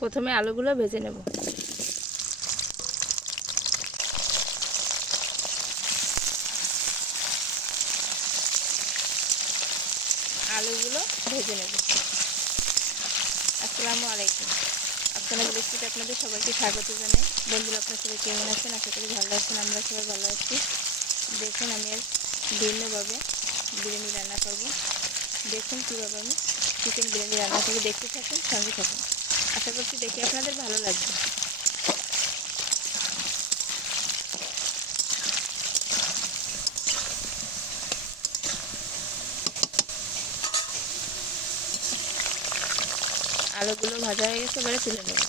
প্রথমে আলুগুলো ভেজে নেব। আলুগুলো ভেজে নেব। আসসালামু আলাইকুম। আপনাদের রেসিপিতে আপনাদের সবাইকে স্বাগত জানাই। বন্ধুরা, আপনারা সবাই কেমন আছেন? আশা করি ভালো আছেন। আমরা সবাই ভালো আছি। দেখুন, আমি আজ ভিন্নভাবে বিরিয়ানি রান্না করব। দেখুন কীভাবে আমি চিকেন বিরিয়ানি রান্না করব। দেখতে থাকুন, সঙ্গে থাকুন। আশা করছি দেখে আপনাদের ভালো লাগবে। আলুগুলো ভাজা হয়ে গেছে, এবারে তুলে নেব।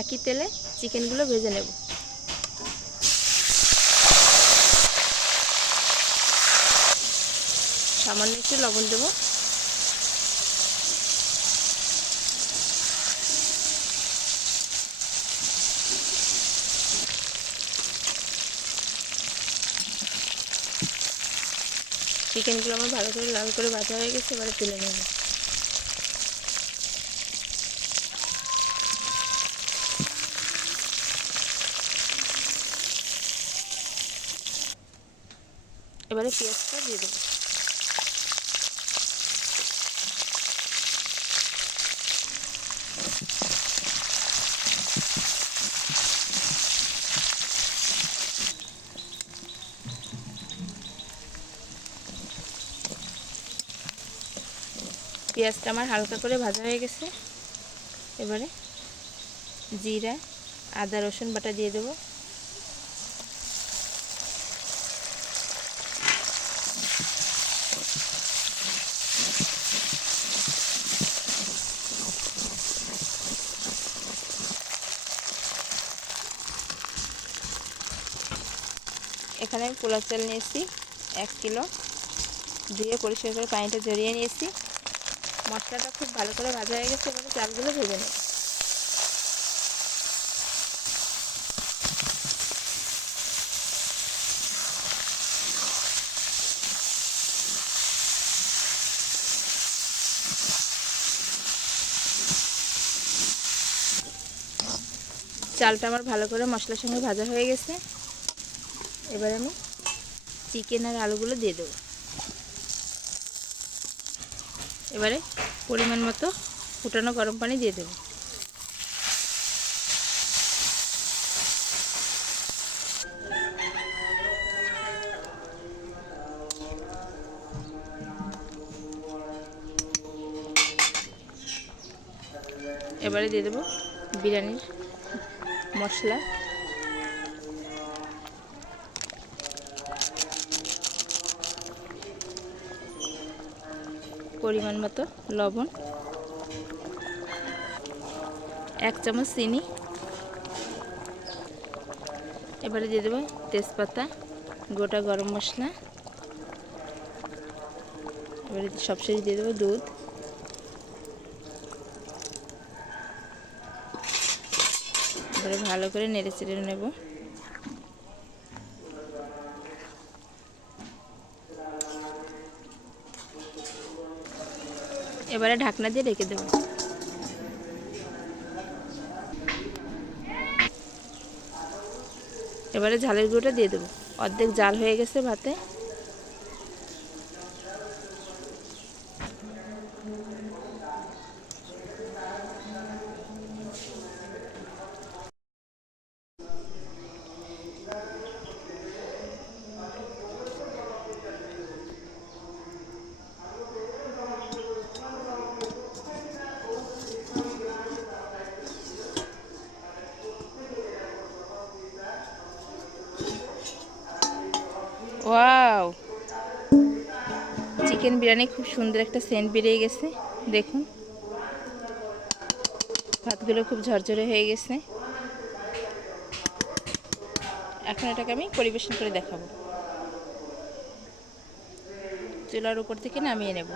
একই তেলে চিকেনগুলো ভেজে নেব। সামান্য একটু লবণ দেব। চিকেনগুলো আমার ভালো করে লাল করে ভাজা হয়ে গেছে, এবারে তুলে নেব। এবারে পেঁয়াজটা দিয়ে দেবো। পেঁয়াজটা আমার হালকা করে ভাজা হয়ে গেছে, এবারে জিরা, আদা, রসুন বাটা দিয়ে দেবো। এখানে আমি পোলাও চাল নিয়েছি 1 কিলো, ধুয়ে পরিষ্কার করে পানিটা ঝরিয়ে নিয়েছি। মশলাটা খুব ভালো করে ভাজা হয়ে গেছে, এবারে চালগুলো ভেজে নেব। চালটা আমার ভালো করে মশলার সঙ্গে ভাজা হয়ে গেছে, এবারে আমি চিকেন আর আলুগুলো দিয়ে দেবো। এবারে পরিমাণ মতো ফুটানো গরম পানি দিয়ে দেবো। এবারে দিয়ে দেবো বিরিয়ানির মশলা, পরিমাণ মতো লবণ, 1 চামচ চিনি। এবারে দিয়ে দেবো তেজপাতা, গোটা গরম মশলা। এবারে সবশেষে দিয়ে দেবো দুধ। এবারে ভালো করে নেড়ে চেড়ে নেব। এবারে ঢাকনা দিয়ে ঢেকে দেবো। এবারে ঝালের গুঁড়োটা দিয়ে দেবো। অর্ধেক জাল হয়ে গেছে ভাতে। ওয়াও, চিকেন বিরিয়ানি খুব সুন্দর একটা সেন্ট বেরিয়ে গেছে। দেখুন, ভাতগুলো খুব ঝরঝরে হয়ে গেছে। এখন এটাকে আমি পরিবেশন করে দেখাবো। চুলার উপর থেকে নামিয়ে নেব।